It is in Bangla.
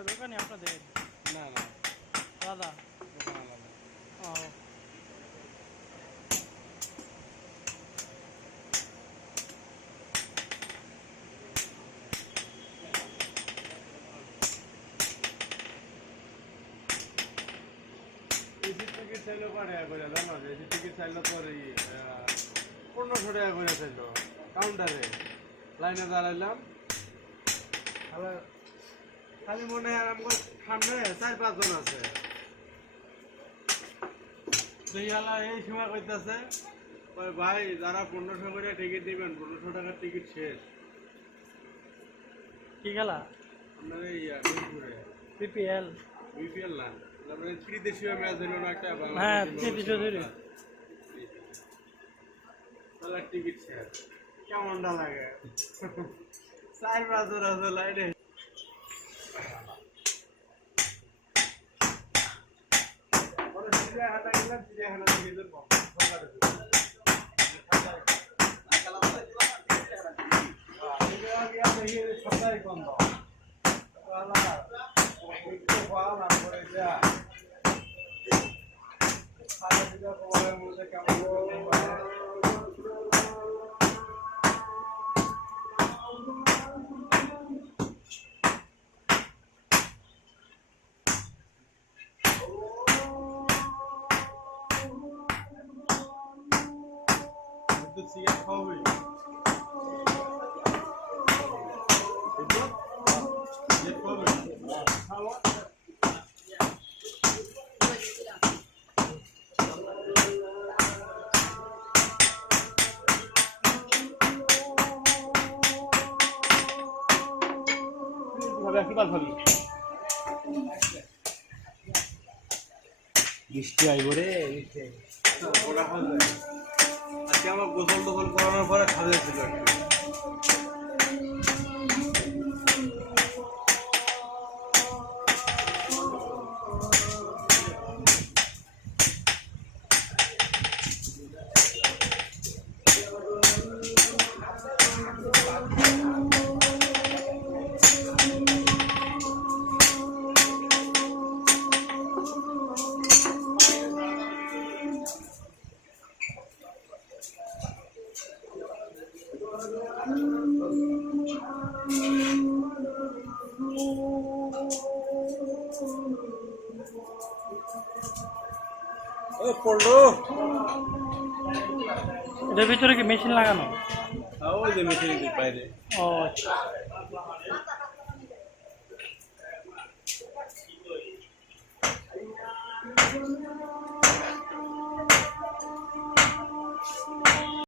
এটা দোকানে আপনাদের? না না দাদা দোকান আলাদা। ও এসি টিকিট চাইলো টাকা করে জানো, এসি টিকিট চাইলো তোর এই 1500 টাকা করে চাইলো কাউন্টারে। লাইনে দাঁড়াইলাম, খালি মনে হয় আমার সামনে 4-5 জন আছে। এই সময় কইতেছে ভাই যারা 1500 করে টিকিট দিবেন 1500 টাকার টিকিট শেষ। কি খেলা? আপনার এই বিপিএল বিপিএল না, তারপরে ত্রিদেশীয় ম্যাচ হইল না একটা, হ্যাঁ ত্রিদেশীয় তাহলে টিকিট শেষ। কেমনটা লাগে? 4-5 জন আছে লাইনে। বৃষ্টি আইব রে। আজকে আমার গোসল টোসল করানোর পরে খাওয়া ছিল একটু। পড়লো এটার ভিতরে কি মেশিন লাগানো? ওই যে মেশিন বাইরে। ও আচ্ছা।